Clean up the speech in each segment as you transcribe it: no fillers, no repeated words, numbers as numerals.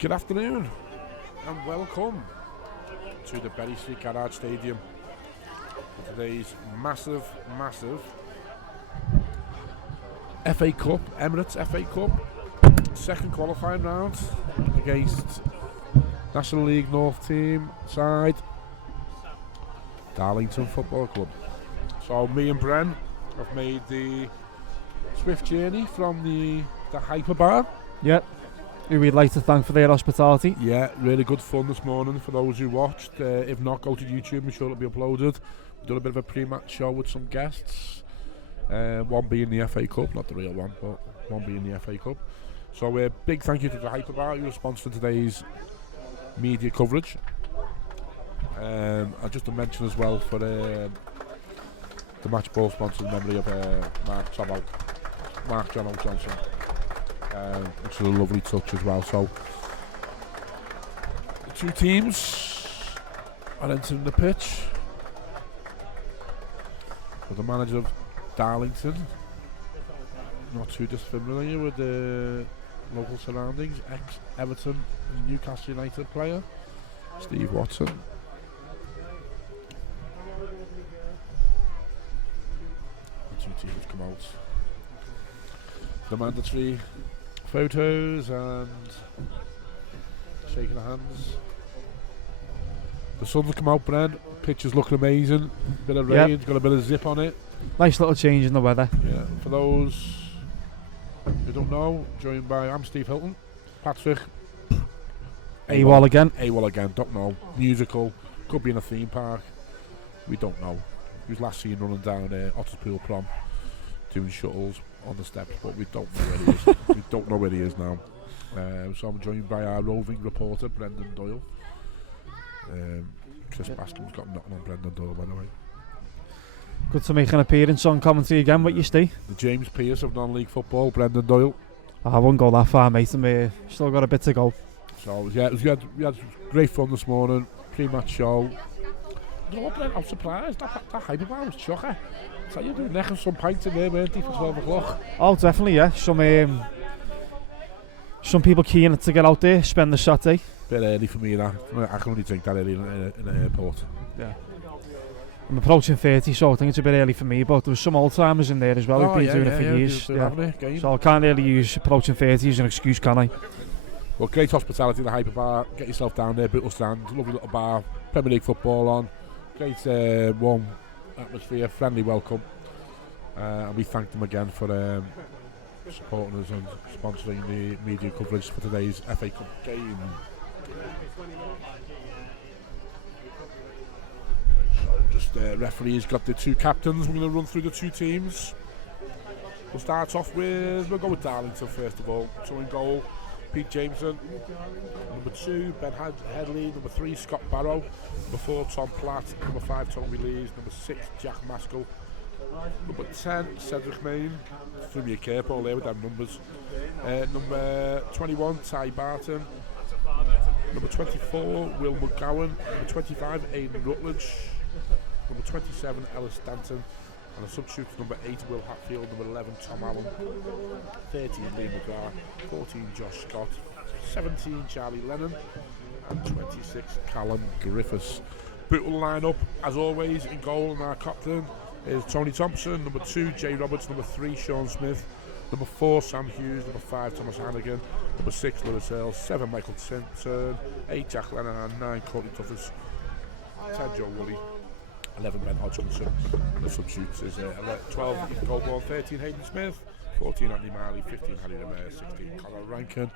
Good afternoon and welcome to the Berry Street Garage Stadium for today's massive FA Cup, Emirates FA Cup, second qualifying round against National League North team side Darlington Football Club. So me and Bren have made the swift journey from the Hyperbar. Yep. Who we'd like to thank for their hospitality. Yeah, really good fun this morning for those who watched. If not, go to YouTube, I'm sure it'll be uploaded. We've done a bit of a pre-match show with some guests. One being the FA Cup, not the real one, but one being the FA Cup. So big thank you to the Hyperbar who sponsored today's media coverage. I'll just mention as well for the match ball sponsor in memory of Mark John Johnson. Which is a lovely touch as well. So the two teams are entering the pitch. With the manager of Darlington, not too dissimilar with the local surroundings, ex-Everton and Newcastle United player, Steve Watson. The two teams come out. The mandatory photos and shaking hands. The sun's come out, Bren. Pitch is looking amazing. Bit of rain, got a bit of zip on it. Nice little change in the weather. Yeah. For those who don't know, joined by I'm Steve Hilton, Patrick. AWOL again. AWOL again. Don't know. Musical. Could be in a theme park. We don't know. He was last seen running down Otterspool Prom, doing shuttles on the steps, but we don't know where he is. We don't know where he is now. So I'm joined by our roving reporter, Brendan Doyle. Chris Bascom's got nothing on Brendan Doyle, by the way. Good to make an appearance on commentary again with you, Steve. The James Pearce of non-league football, Brendan Doyle. I won't go that far, mate, and we still got a bit to go. So yeah, we had great fun this morning. Pre-match show. You know what, Brendan? I'm surprised. That Hyperbar was chocker. So you're doing necking some pints in there, weren't you, for 12 o'clock? Oh, definitely, yeah. Some people keen to get out there, spend the Saturday. Bit early for me, that. I can only drink that early in an airport. Yeah. I'm approaching 30, so I think it's a bit early for me, but there was some old timers in there as well who've been doing it for years. So I can't really use approaching 30 as an excuse, can I? Well, great hospitality, the Hyperbar. Get yourself down there, Bootle stand, lovely little bar, Premier League football on. Great warm atmosphere, friendly welcome. And we thank them again for supporting us and sponsoring the media coverage for today's FA Cup game. Referee's got the two captains. We're going to run through the two teams. We'll start off we'll go with Darlington first of all. So in goal, Pete Jameson. Number 2, Ben Headley. Number 3, Scott Barrow. Number 4, Tom Platt. Number 5, Toby Lees. Number 6, Jack Maskell. Number 10, Cedric Main. Threw me a curveball there with them numbers. Number 21, Ty Barton. Number 24, Will McGowan. Number 25, Aidan Rutledge. Number 27, Ellis Stanton. And a substitute number 8, Will Hatfield. Number 11, Tom Allen. 13, Lee McGrath. 14, Josh Scott. 17, Charlie Lennon. And 26, Callum Griffiths. Brutal line-up, as always, in goal. And our captain is Tony Thompson. Number 2, Jay Roberts. Number 3, Sean Smith. Number 4, Sam Hughes. Number 5, Thomas Hannigan. Number 6, Lewis Earl. 7, Michael Tinton. 8, Jack Lennon. And 9, Courtney Tuffers. 10, Joe Woody. 11, Ben Hodgkinson. The substitutes is 12, Ethan Colborn. 13, Hayden Smith. 14, Andy Marley. 15, Harry Lemire. 16, Conor Rankin.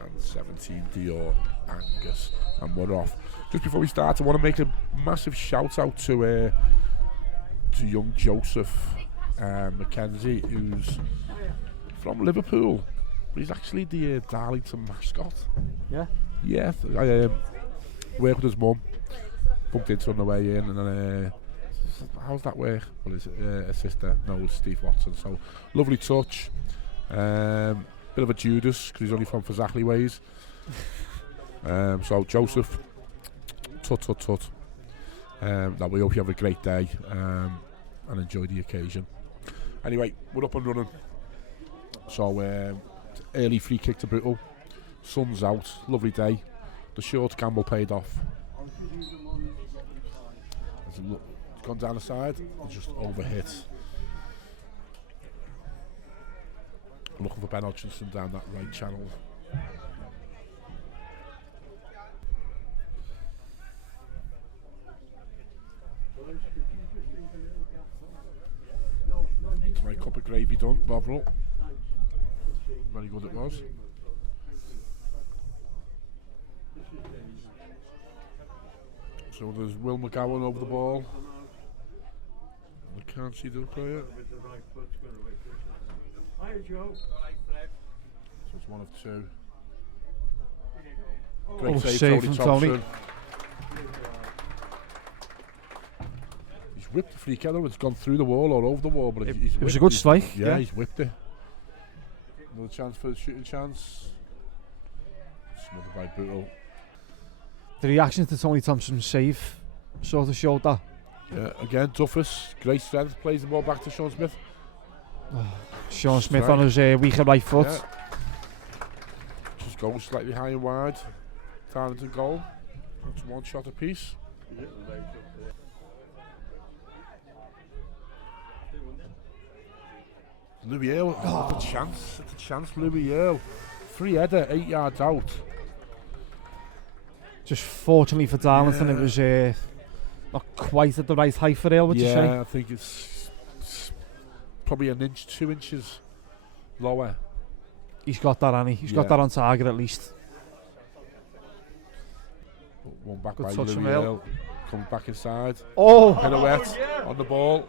And 17, Dior Angus. And we're off. Just before we start, I want to make a massive shout out to young Joseph Mackenzie, who's from Liverpool, but he's actually the Darlington mascot. Yeah? Yeah, I work with his mum, bumped into her on the way in, and then how's that work? Well, his sister knows Steve Watson, so lovely touch. Bit of a Judas, because he's only from Fazakerley ways. So Joseph, tut. That we hope you have a great day and enjoy the occasion. Anyway, we're up and running. So early free kick to Bootle. Sun's out, lovely day. The short gamble paid off. It's gone down the side and just overhit. Looking for Ben Hodgkinson down that right channel. It's my cup of gravy done, Bovril. Very good it was. So there's Will McGowan over the ball. I can't see the player. So it's one of two. Great save from Tony. He's whipped the free kick. It's gone through the wall or over the wall, but it was a good strike. Yeah, he's whipped it. Another chance for the shooting chance. Smothered by Bootle. The reaction to Tony Thompson's save sort of showed that. Yeah, again, Duffus, great strength, plays the ball back to Sean Smith. Sean Smith on his weaker right foot. Yeah. Just goes slightly high and wide. Darlington goal. That's one shot apiece. Louis Earl, it's a chance, Louis Earl. Free header, 8 yards out. Just fortunately for Darlington, it was not quite at the right height for Earl, would you say? Yeah, I think it's probably an inch, 2 inches lower. He's got that, hasn't he? He's got that on target at least. One back Good by touch Louis Earl. Coming back inside. Oh! Pirouette on the ball.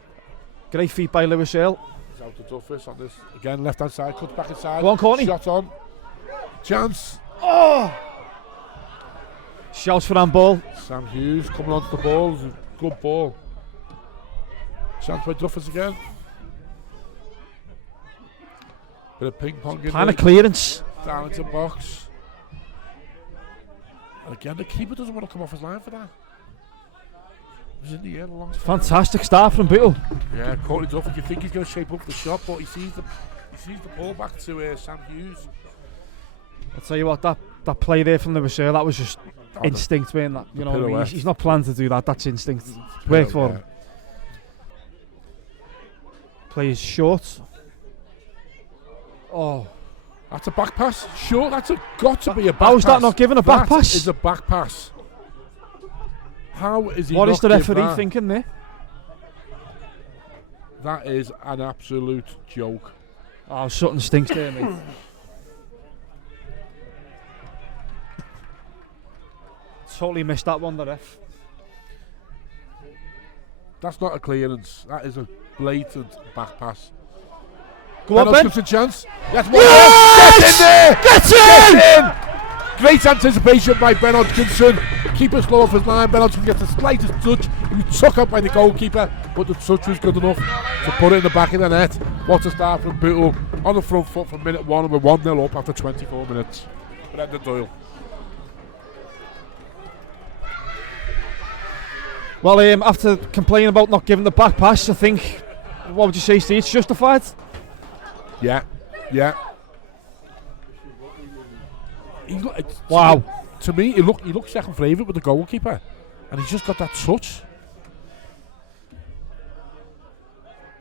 Great feet by Lewis Earl. He's out to Duffus on this. Again, left hand side, cuts back inside. Go on, Courtney. Shot on. Chance. Oh! Shouts for handball. Sam Hughes coming onto the ball. It's a good ball. Chance by Duffus again. Bit of ping pong in Kind of clearance. Darlington box. And again, the keeper doesn't want to come off his line for that. He was in the air a long time. Fantastic start from Bootle. Yeah, Courtney Duffus, you think he's going to shape up the shot, but he sees the ball back to Sam Hughes. I'll tell you what, that play there from Lewis Earl, that was just instinct, man. That, you know what I mean? He's not planned to do that, that's instinct. Worked for him. Plays short. Oh. That's a back pass. Sure, that's got to be a back pass. How is that not given a back pass? That is a back pass. How is he What not is the referee that? thinking there? That is an absolute joke. Oh, something stinks there, mate. Totally missed that one, the ref. That's not a clearance. That is a blatant back pass. Go on, Ben. A chance. That's one. Yes! Get in there! Get in! Great anticipation by Ben Hodgkinson. Keeper slow off his line. Ben Hodgkinson gets the slightest touch. He was took up by the goalkeeper, but the touch was good enough to put it in the back of the net. What a start from Bootle on the front foot from minute 1, and we're 1-0 up after 24 minutes. Brendan Doyle. Well, after complaining about not giving the back pass, I think, what would you say, Steve? It's justified? Yeah. Wow. To me, he looked second favourite with the goalkeeper, and he's just got that touch.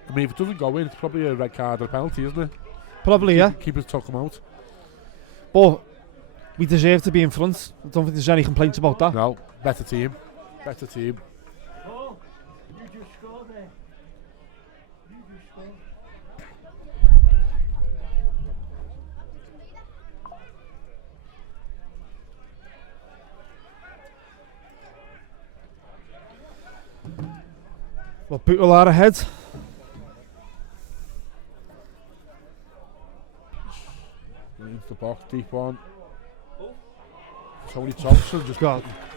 I mean, if it doesn't go in, it's probably a red card or a penalty, isn't it? Probably, yeah. Keepers took him out. But we deserve to be in front. I don't think there's any complaints about that. No, better team. Well, Bootle are ahead. Into the box, deep one. Tony Thompson just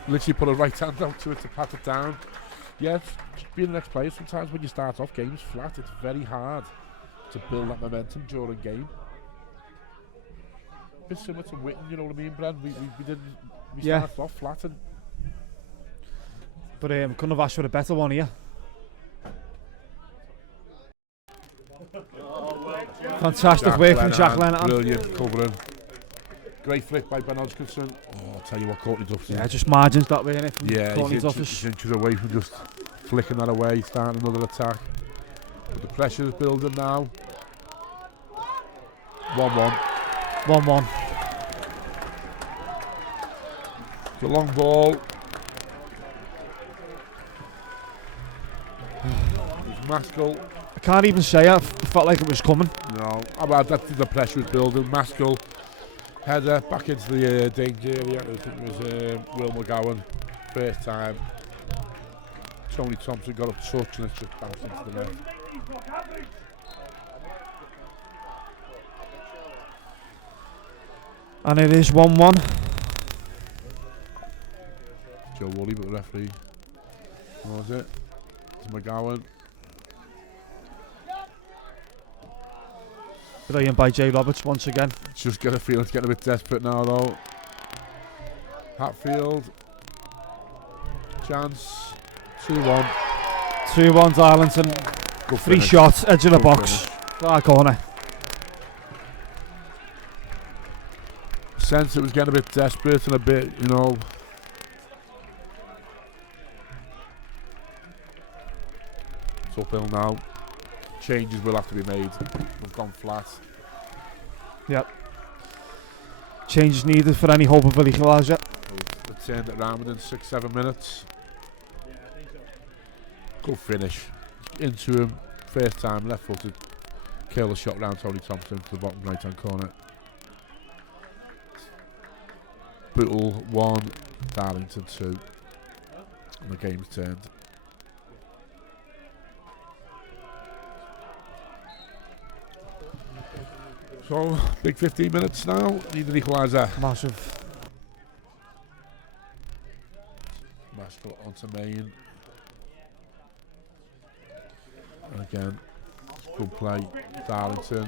literally put a right hand out to it to pat it down. Yeah, just being the next player, sometimes when you start off games flat, it's very hard to build that momentum during game. A bit similar to Witten, you know what I mean, Brad? We started off flat, and but couldn't have asked for a better one here. Fantastic work from Jack Lennon. Brilliant covering. Great flick by Ben Hodgkinson. Oh, I'll tell you what, Courtney Duff's Yeah, just margins that way, innit? Yeah, he's inches away from just flicking that away, starting another attack. But the pressure's building now. 1-1. 1-1. It's a long ball. It's Maskell. I can't even say I felt like it was coming. No, about that the pressure was building. Maskell header back into the danger area. I think it was Will McGowan. First time. Tony Thompson got a touch and it just bounced into the net. And it is 1-1. Joe Woolley, but the referee. What was it? It's McGowan. Brilliant by Jay Roberts once again. Just get a feeling it's getting a bit desperate now though. Hatfield. Chance. 2-1. 2-1 Darlington. Free shot, edge of the box. Far corner. Sense it was getting a bit desperate and a bit, you know. It's uphill now. Changes will have to be made. We've gone flat. Yep. Changes needed for any hope of an equaliser. We've turned it around within 6-7 minutes. Good finish. Into him. First time, left footed. Kill a shot round Tony Thompson to the bottom right hand corner. Bootle 1, Darlington 2. And the game's turned. So, big 15 minutes now. Need an equaliser. Massive. Maskell onto Main. And again, good play. Darlington.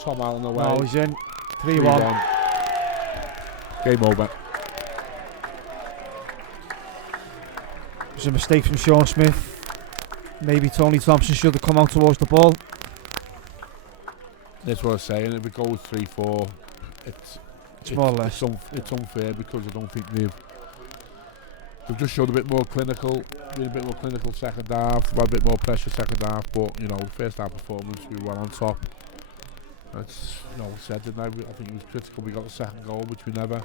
Tom Allen away. Oh, he's in. 3-1. Game over. It was a mistake from Sean Smith. Maybe Tony Thompson should have come out towards the ball. That's what I'm saying. If it goes 3-4, it's more or less. It's unfair because I don't think they've just showed a bit more clinical, been a bit more clinical second half, had a bit more pressure second half. But you know, first half performance, we were on top. That's said, didn't I? I think it was critical. We got the second goal, which we never.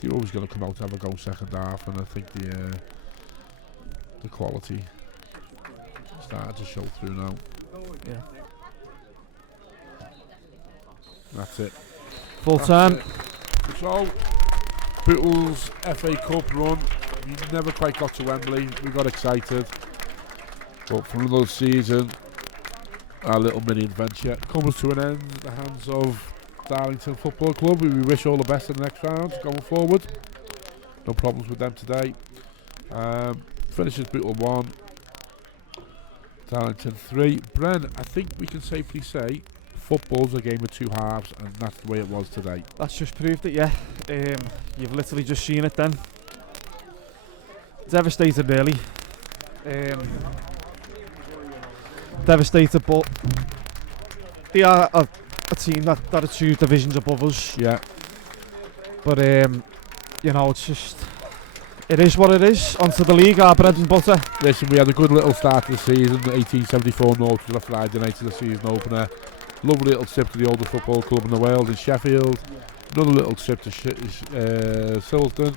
They're always going to come out and have a go second half, and I think the quality started to show through now. Yeah. That's it. Full time. So, Bootle's FA Cup run. We never quite got to Wembley. We got excited, but for another season, our little mini adventure comes to an end at the hands of Darlington Football Club. We wish all the best in the next round going forward. No problems with them today. Finishes Bootle 1, Darlington 3. Bren, I think we can safely say football's a game of two halves, and that's the way it was today. That's just proved it, yeah. You've literally just seen it then. Devastated, really. Devastated, but they are a team that are 2 divisions above us. Yeah. But you know, it's just, it is what it is. Onto the league, our bread and butter. Listen, we had a good little start to the season. 1874 North was a Friday night of the season opener. Lovely little trip to the oldest football club in the world in Sheffield. Another little trip to Silverton.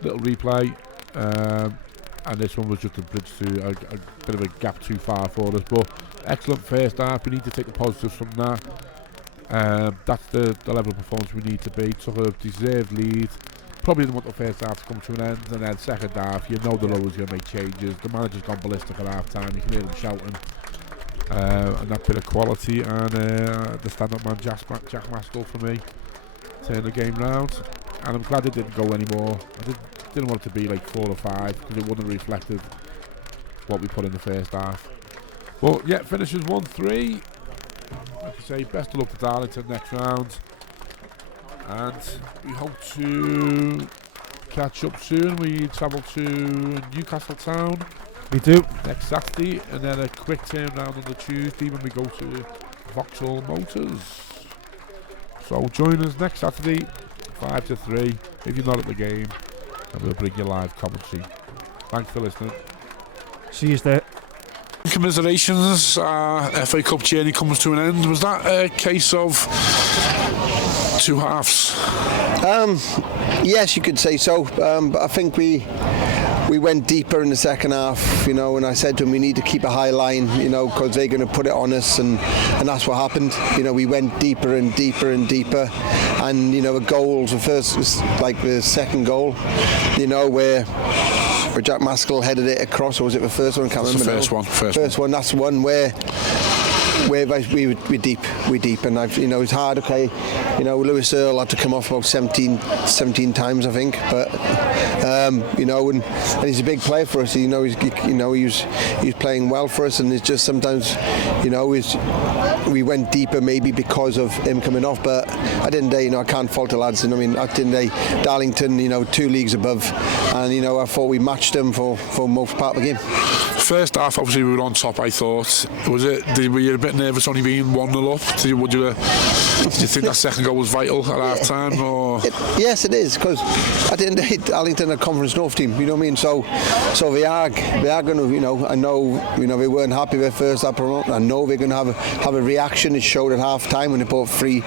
Little replay. And this one was just a bridge to a bit of a gap too far for us. But excellent first half. We need to take the positives from that. That's the level of performance we need to be. Took a deserved lead. Probably didn't want the first half to come to an end. And then second half, you know the Lower's going to make changes. The manager's gone ballistic at half time. You can hear them shouting. And that bit of quality. And the stand-up man, Jack Maskell, for me, turned the game round. And I'm glad it didn't go anymore. I didn't want it to be like 4 or 5 because it wouldn't have reflected what we put in the first half. But yeah, finishes 1-3. Like I say, best of luck to Darlington next round. And we hope to catch up soon. We travel to Newcastle town. We do. Next Saturday. And then a quick turn round on the Tuesday when we go to Vauxhall Motors. So join us next Saturday, 5 to 3. If you're not at the game, and we'll bring you live commentary. Thanks for listening. See you there. Commiserations, FA Cup journey comes to an end. Was that a case of two halves? Yes, you could say so. But I think we went deeper in the second half, you know, and I said to him, we need to keep a high line, you know, because they're going to put it on us, and that's what happened. You know, we went deeper and deeper and deeper, and, you know, the goals, the first was like the second goal, you know, where Jack Maskell headed it across, or was it the first one? I can't remember. First one. That's one where we're deep, and I've, you know, it's hard. Okay, you know, Lewis Earl had to come off about 17 times, I think, but you know, and he's a big player for us. You know, he's playing well for us, and it's just sometimes, you know, we went deeper maybe because of him coming off. But at the end of the day, you know, I can't fault the lads. And I mean, at the end of the day, Darlington, you know, 2 leagues above, and you know, I thought we matched them for most part of the game. First half, obviously we were on top. I thought, were you a bit nervous only being 1-0 up? Did you think that second goal was vital at half time? Or? Yes, it is, because at the end of the day, Darlington are a Conference North team. You know what I mean? So they are going to, you know, I know, you know, they weren't happy with first half. I know they're going to have a reaction. It showed at half time when they put three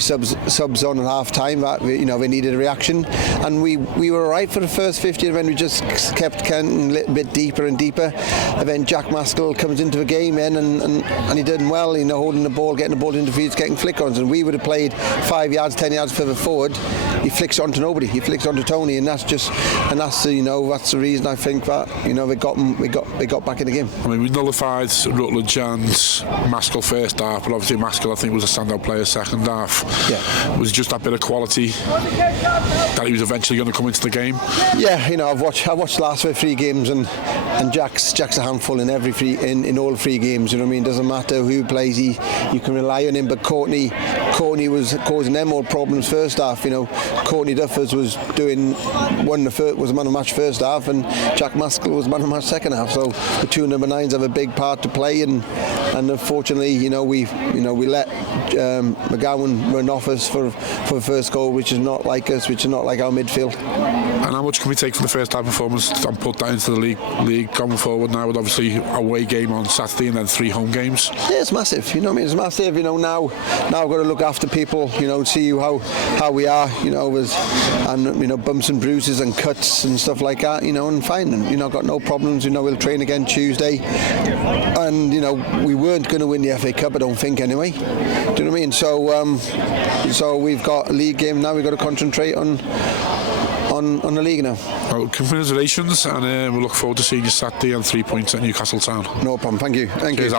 subs on at half time that, you know, they needed a reaction, and we were right for the first 50, and then we just kept getting a little bit deeper and deeper. And then Jack Maskell comes into the game and he did well, you know, holding the ball, getting the ball into the field, getting flick-ons, and we would have played 5 yards, 10 yards further forward. He flicks onto nobody. He flicks onto Tony, and that's you know, that's the reason I think that, you know, we got back in the game. I mean, we nullified Rutledge and Maskell first half, but obviously Maskell, I think, was a standout player second half. Yeah. Was it just that bit of quality that he was eventually going to come into the game? Yeah, you know, I watched the last 3 games, and Jack's a handful in in all 3 games. You know what I mean? Doesn't matter who plays, you can rely on him. But Courtney was causing them all problems first half. You know, Courtney Duffers was was man of match first half, and Jack Maskell was man of match second half. So the 2 number 9s have a big part to play, and unfortunately, you know, we let McGowan run off us for the first goal, which is not like us, which is not like our midfield. And how much can we take from the first half performance and put that into the league going forward now, with obviously away game on Saturday and then 3 home games? Yeah, it's massive. You know what I mean? It's massive. You know, now I've got to look after people. You know, see how we are. You know, and you know, bumps and bruises and cuts and stuff like that. You know, and fine. And, you know, got no problems. You know, we'll train again Tuesday. And you know, we weren't going to win the FA Cup, I don't think, anyway. Do you know what I mean? So we've got a league game now. We've got to concentrate on the league now. Well, congratulations, and we'll look forward to seeing you Saturday and 3 points at Newcastle Town. No problem. Thank you. Cheers, Alan.